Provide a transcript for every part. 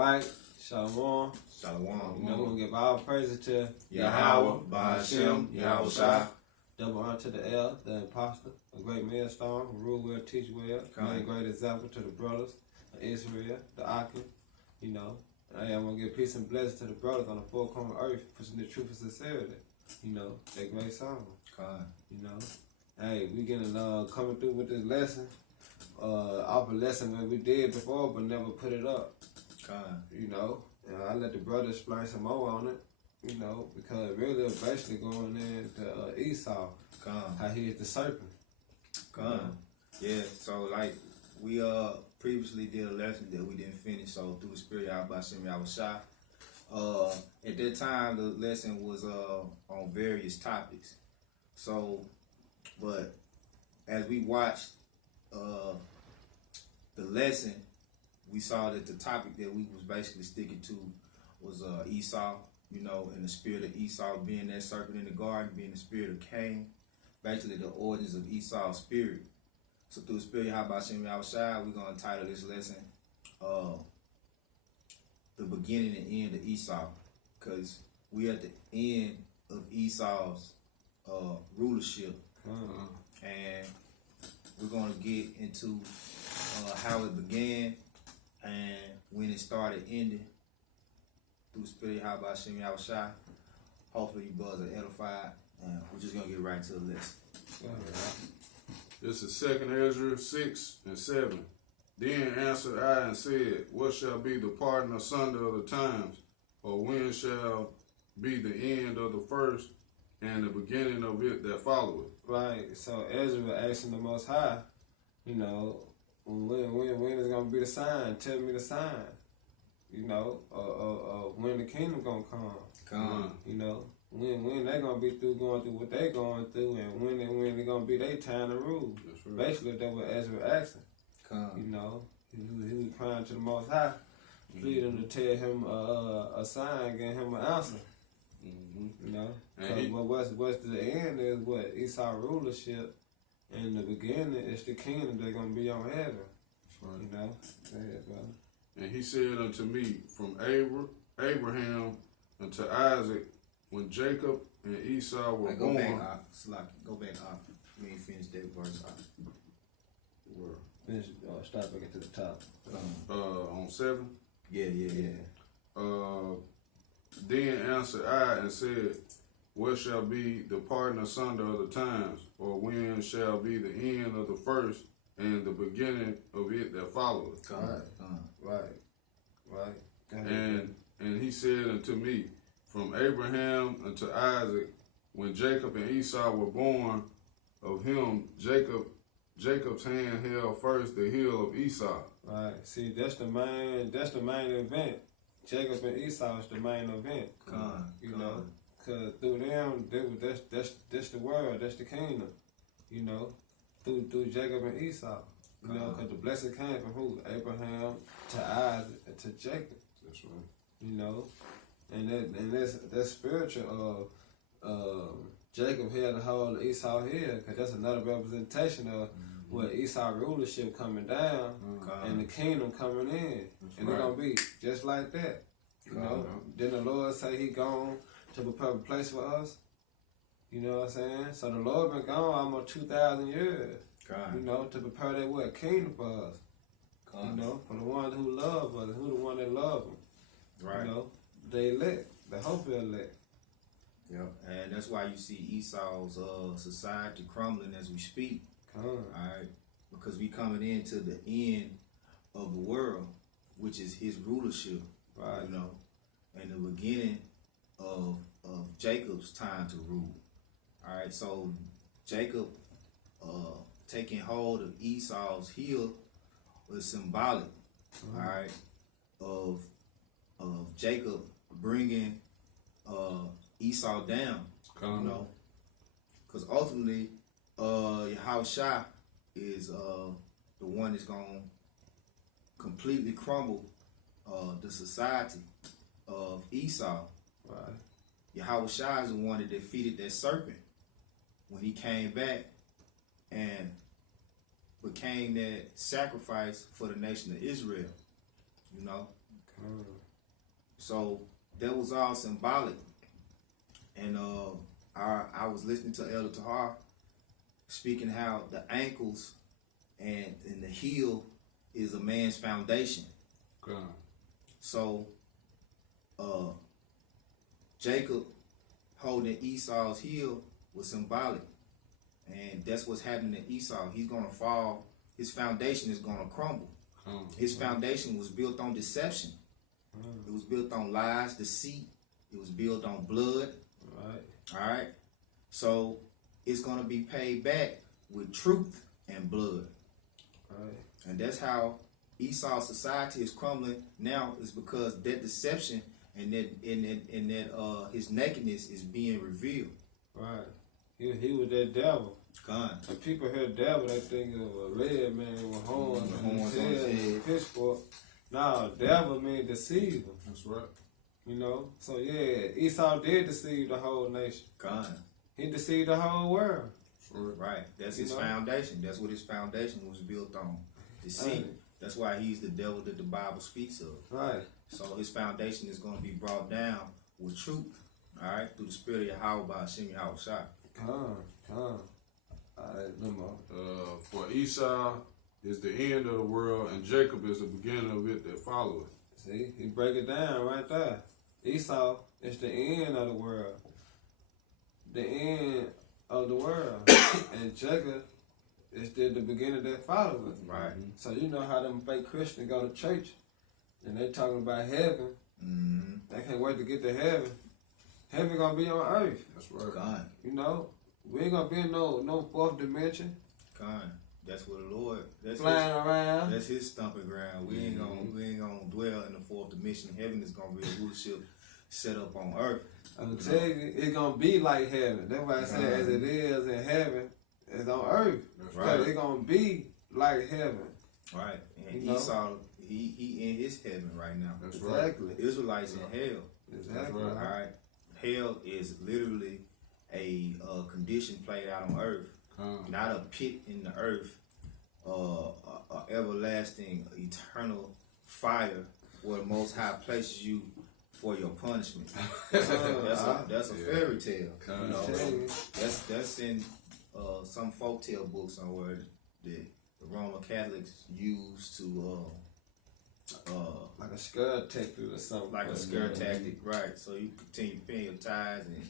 right. Shalom. Shalom. You know, we're going to give all praises to Yahweh, Ba'ashem, Yahweh. Double honor to the El, the apostle, a great millstone, who rule well, teach well, made a great example to the brothers of Israel, the Akim, you know. Hey, I'm going to give peace and blessings to the brothers on the four corners of earth, pushing the truth and sincerity, you know, that great song, you know. Hey, we getting coming through with this lesson, off a lesson that we did before, but never put it up, you know. And I let the brother explain some more on it. You know, because really basically going into Esau, how he is the serpent. Yeah, so like we previously did a lesson that we didn't finish, so through the spirit of Ba'ashem Yahweh. At that time the lesson was on various topics. So but as we watched the lesson, we saw that the topic that we was basically sticking to was Esau. You know, in the spirit of Esau being that serpent in the garden, being the spirit of Cain, basically the origins of Esau's spirit. So through the spirit of Ba'ashem Yahweh, we're going to title this lesson, The Beginning and End of Esau, because we're at the end of Esau's rulership, and we're going to get into how it began and when it started ending. Through the spirit of Ba'ashem Yahweh. Hopefully you brothers are edified, and we're just going to get right to the lesson. This is 2 Ezra 6 and 7. Then answered I and said, what shall be the parting asunder of the times, or when shall be the end of the first and the beginning of it that followeth? Right, so Ezra asking the Most High, you know, when is going to be the sign? Tell me the sign. You know, when the kingdom gonna come. You know, when they gonna be through going through what they going through, and when they gonna be their time to rule. Right. Basically, that's what Ezra asking. You know, he was crying to the Most High, pleading to tell him a sign, give him an answer. You know, because what's the end is what Esau rulership, and the beginning is the kingdom that's gonna be on heaven. Right. You know, go ahead, brother. And he said unto me, from Abraham unto Isaac, when Jacob and Esau were born. Go back up. We ain't finished that verse. Start back to the top. On 7? Yeah. Then answered I and said, what shall be the parting asunder of the times, or when shall be the end of the first and the beginning of it that followeth? Right. And he said unto me, from Abraham unto Isaac, when Jacob and Esau were born, of him Jacob's hand held first the heel of Esau. Right. See, that's the main event. Jacob and Esau is the main event. You know, cause through them, that's the world, that's the kingdom. You know, through Jacob and Esau. You know, because the blessing came from who? Abraham to Isaac and to Jacob. That's right. You know, and that's spiritual. Jacob held the whole of Esau here, because that's another representation of what Esau rulership coming down and the kingdom coming in. It's gonna be just like that. You know, then the Lord say he gone to prepare a place for us. You know what I'm saying? So the Lord been gone almost 2,000 years. You know, to prepare that what kingdom for us. You know, for the ones who love us, who the one that love them. Right. You know, they elect, the hopefully elect. Yep, and that's why you see Esau's society crumbling as we speak. Alright, because we coming into the end of the world, which is his rulership. Right. You know, and the beginning of Jacob's time to rule. Alright, so Jacob taking hold of Esau's heel was symbolic, alright, of Jacob bringing Esau down, you know, because ultimately Yahushua is the one that's going to completely crumble the society of Esau. Right. Yahushua is the one that defeated that serpent when he came back and became that sacrifice for the nation of Israel, you know. So that was all symbolic. And I was listening to Elder Tahar speaking how the ankles and the heel is a man's foundation. God. So Jacob holding Esau's heel was symbolic. And that's what's happening to Esau. He's going to fall. His foundation is going to crumble. His foundation was built on deception. It was built on lies, deceit. It was built on blood. All right. So it's going to be paid back with truth and blood. And that's how Esau's society is crumbling now, is because that deception and that his nakedness is being revealed. Right. He was that devil. God. When people hear devil, they think of a red man with horns and horns tail on his and a head. pitchfork. No, devil means deceiver. That's right. You know? So yeah, Esau did deceive the whole nation. God. He deceived the whole world. Right. That's his foundation. That's what his foundation was built on. Deceit. Right. That's why he's the devil that the Bible speaks of. Right. So his foundation is going to be brought down with truth. All right. Through the spirit of Yahweh by Hashem Yahweh Shai. Come. Alright, no more. For Esau is the end of the world, and Jacob is the beginning of it that followeth. See, he break it down right there. Esau is the end of the world. The end of the world. And Jacob is the beginning that follows it. Right. So you know how them fake Christians go to church and they talking about heaven. Mm-hmm. They can't wait to get to heaven. Heaven gonna be on earth. That's right. God. You know? We ain't gonna be in no fourth dimension. God. That's what the Lord. That's flying around. That's his stomping ground. We ain't gonna dwell in the fourth dimension. Heaven is gonna be a rulership set up on earth. I'm telling you, it's gonna be like heaven. That's why I said as it is in heaven, it's on earth. That's right. It's gonna be like heaven. Right. And you Esau, he in his heaven right now. That's exactly. The Israelites in hell. Exactly. Right. All right. Hell is literally a condition played out on earth, not a pit in the earth, a everlasting, eternal fire where the Most High places you for your punishment. That's a fairy tale. You know? That's in some folktale books somewhere that the Roman Catholics use to like a scare tactic or something. like a scare tactic, right? So you continue paying your tithes and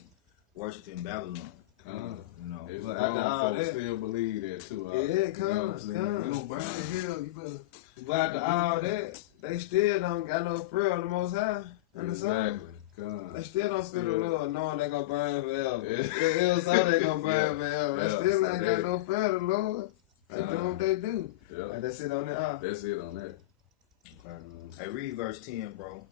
worship in Babylon. You know, It's but grown after all folks that, still believe that too. Yeah, come. You don't burn in hell, you better. But after all that, they still don't got no fear of the Most High. Understand? Exactly. They still don't fear the Lord, knowing they gonna burn forever. Yeah. So they gonna burn forever. They still ain't got no fear of the Lord. They do what they do. Yeah. Like that's it on that. That's it on that. Hey, read verse 10, bro.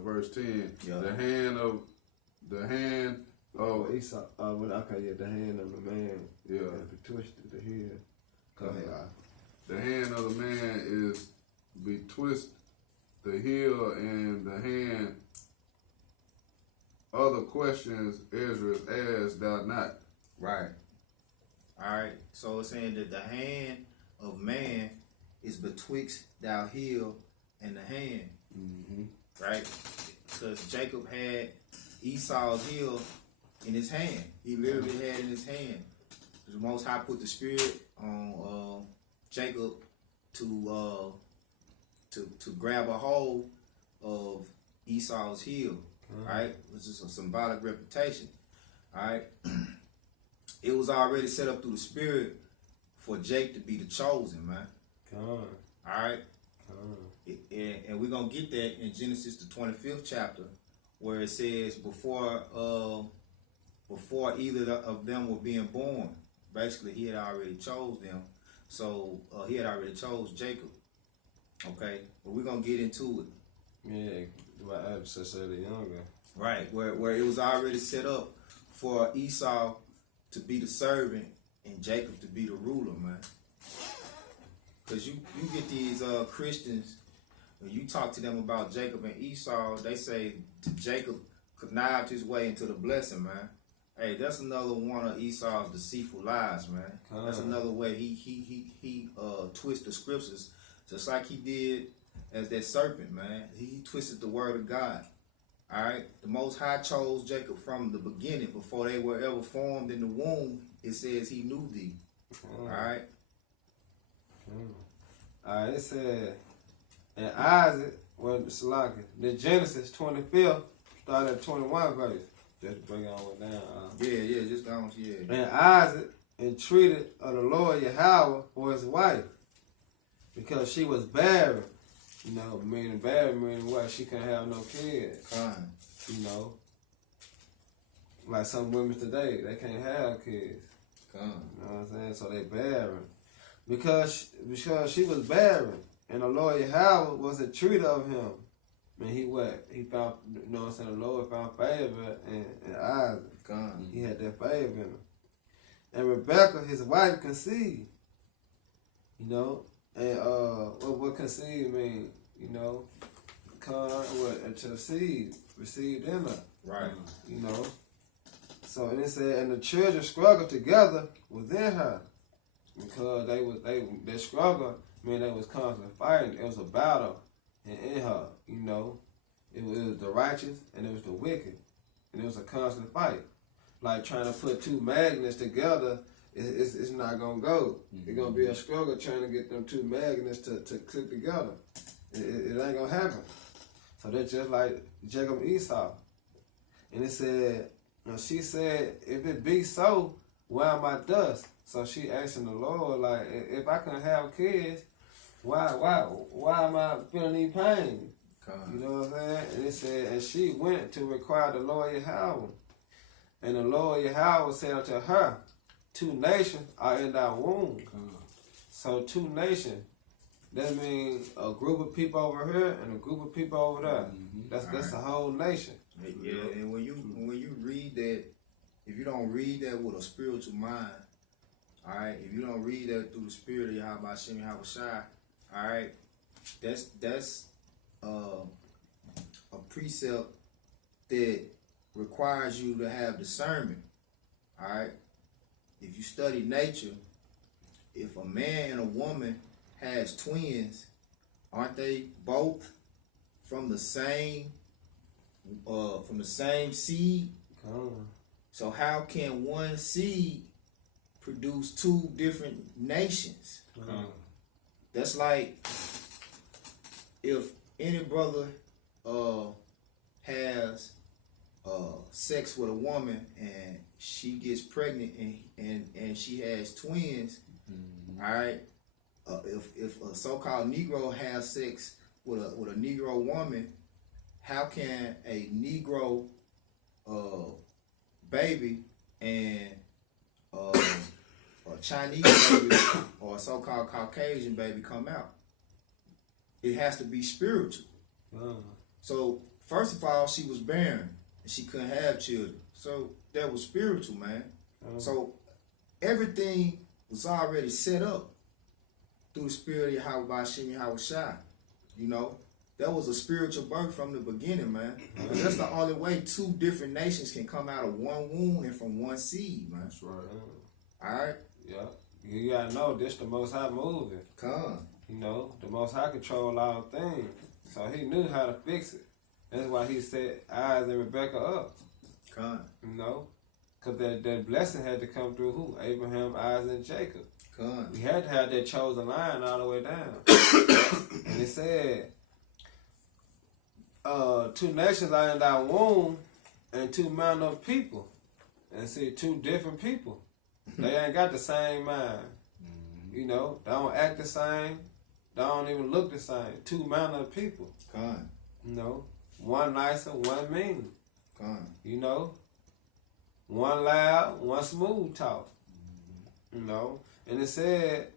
Verse 10. Yeah. The hand of Esau. Okay, yeah, the hand of the man. Yeah. Be twisted to hear. Go ahead. The hand of the man is betwist the heel, and the hand. Other questions Ezra asked thou not. Right. All right. So it's saying that the hand of man is betwixt thou heel and the hand. Mm-hmm. Right? Because Jacob had Esau's heel in his hand. He literally had it in his hand. The Most High put the spirit on Jacob to grab a hold of Esau's heel. Right? Which is a symbolic reputation. Alright? It was already set up through the spirit for Jake to be the chosen, man. Alright? And we're going to get that in Genesis the 25th chapter, where it says before either of them were being born, basically he had already chose them. So he had already chose Jacob. Okay? But we're going to get into it. Yeah, what I said the younger. Right, where it was already set up for Esau to be the servant and Jacob to be the ruler, man. Because you get these Christians, when you talk to them about Jacob and Esau, they say Jacob connived his way into the blessing, man. Hey, that's another one of Esau's deceitful lies, man. That's another way he twists the scriptures Just like he did as that serpent, man. He twisted the word of God. All right? The Most High chose Jacob from the beginning. Before they were ever formed in the womb, it says he knew thee. All right? All right, it said, and Isaac, the Genesis 25th, started at 21 verse. Just bring it on down. Yeah, just down, yeah. And Isaac entreated of the Lord Yahweh for his wife, because she was barren. You know, meaning barren, meaning what? She couldn't have no kids. You know, like some women today, they can't have kids. You know what I'm saying? So they barren. Because she was barren, and the Lord Yahweh was a treater of him. And he found, you know what I'm saying, the Lord found favor in Isaac. He had that favor in him. And Rebekah, his wife, conceived. You know, and what conceive mean? You know, until seed received in her. Right. You know. So and it said, and the children struggled together within her. Because they struggle, man, they was constantly fighting. It was a battle in her, you know. It was the righteous and it was the wicked. And it was a constant fight. Like trying to put two magnets together, it's not going to go. It's going to be a struggle trying to get them two magnets to click together. It ain't going to happen. So that's just like Jacob and Esau. And it said, she said, if it be so, why am I dust? So she asking the Lord, like, if I couldn't have kids, why am I feeling these pain? You know what I'm saying? And it said, and she went to require the Lord Yahweh. And the Lord Yahweh said unto her, 2 nations are in thy womb. So 2 nations, that means a group of people over here and a group of people over there. That's the whole nation. Yeah, and when you read that, if you don't read that with a spiritual mind, all right, if you don't read that through the spirit of Yahweh Shem Yahweh Shai, all right, that's a precept that requires you to have discernment. All right, if you study nature, if a man and a woman has twins, aren't they both from the same seed? So how can one seed produce 2 different nations? That's like if any brother has sex with a woman and she gets pregnant and she has twins, all right. If a so-called Negro has sex with a Negro woman, how can a Negro baby and a Chinese baby or a so-called Caucasian baby come out? It has to be spiritual. So first of all, she was barren and she couldn't have children. So that was spiritual, man. So everything was already set up through the spirit of Yahweh Shem Yahweh Shai. You know, that was a spiritual birth from the beginning, man. And that's the only way 2 different nations can come out of one womb and from one seed, man. That's right. All right? Yeah. You gotta know this the Most High moving. You know, the Most High control all things. So he knew how to fix it. That's why he set Isaac and Rebekah up. You know? Because that blessing had to come through who? Abraham, Isaac, and Jacob. We had to have that chosen line all the way down. And it said, 2 nations are in thy womb, and 2 manner of people. And see, 2 different people. They ain't got the same mind. You know, they don't act the same. They don't even look the same. 2 manner of people. You know, one nicer, one mean. You know, one loud, one smooth talk. You know, and it said,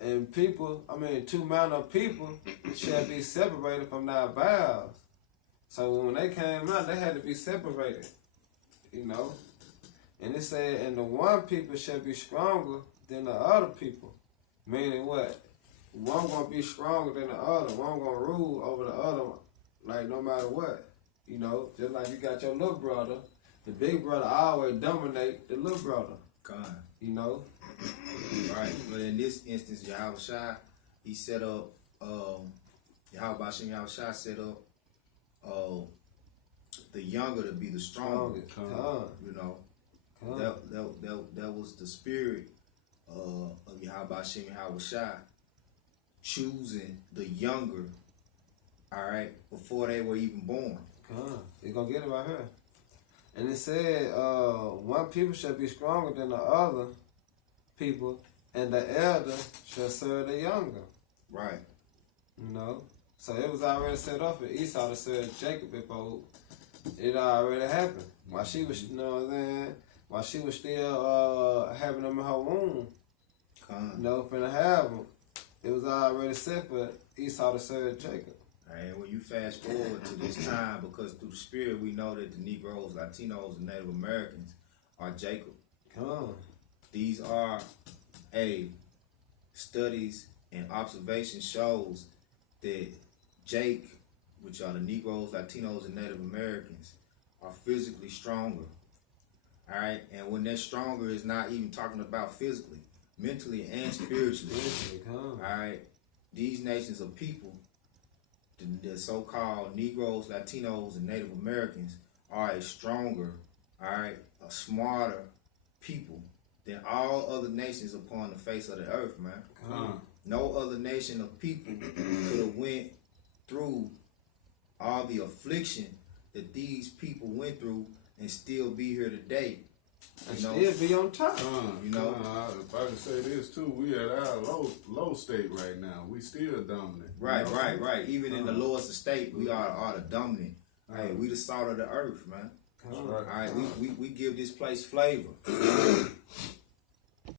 and 2 manner of people shall be separated from thy bowels. So when they came out, they had to be separated. You know, and it said, and the one people shall be stronger than the other people. Meaning what? One gonna be stronger than the other. One gonna rule over the other one. Like no matter what. You know, just like you got your little brother, the big brother always dominate the little brother. You know? Right. But in this instance, Yahweh Shai, he set up Yahweh Shem Yahushua set up the younger to be the stronger. You know, that was the spirit of Yahweh Shem Yahushua choosing the younger. All right, before they were even born. You're gonna get it right here. And it said, one people shall be stronger than the other people, and the elder shall serve the younger. Right. You know? So it was already set up for Esau to serve Jacob before it already happened. While she was, you know what I'm saying? While she was still having them in her womb, you know, finna have them, it was already set for Esau to serve Jacob. And when you fast forward to this time, because through the spirit we know that the Negroes, Latinos, and Native Americans are Jacob. These are studies and observation shows that Jake, which are the Negroes, Latinos, and Native Americans, are physically stronger. All right, and when they're stronger, it's not even talking about physically, mentally, and spiritually. All right, these nations of people, the so-called Negroes, Latinos, and Native Americans, are a stronger, all right, a smarter people than all other nations upon the face of the earth, man. No other nation of people could have went through all the affliction that these people went through and still be here today. And still be on top. You know, if I can say this too, we at our low state right now. We still dominant. Right, right. Even in the lowest estate, we are the dominant. Hey, we the salt of the earth, man. That's right. All right, we give this place flavor.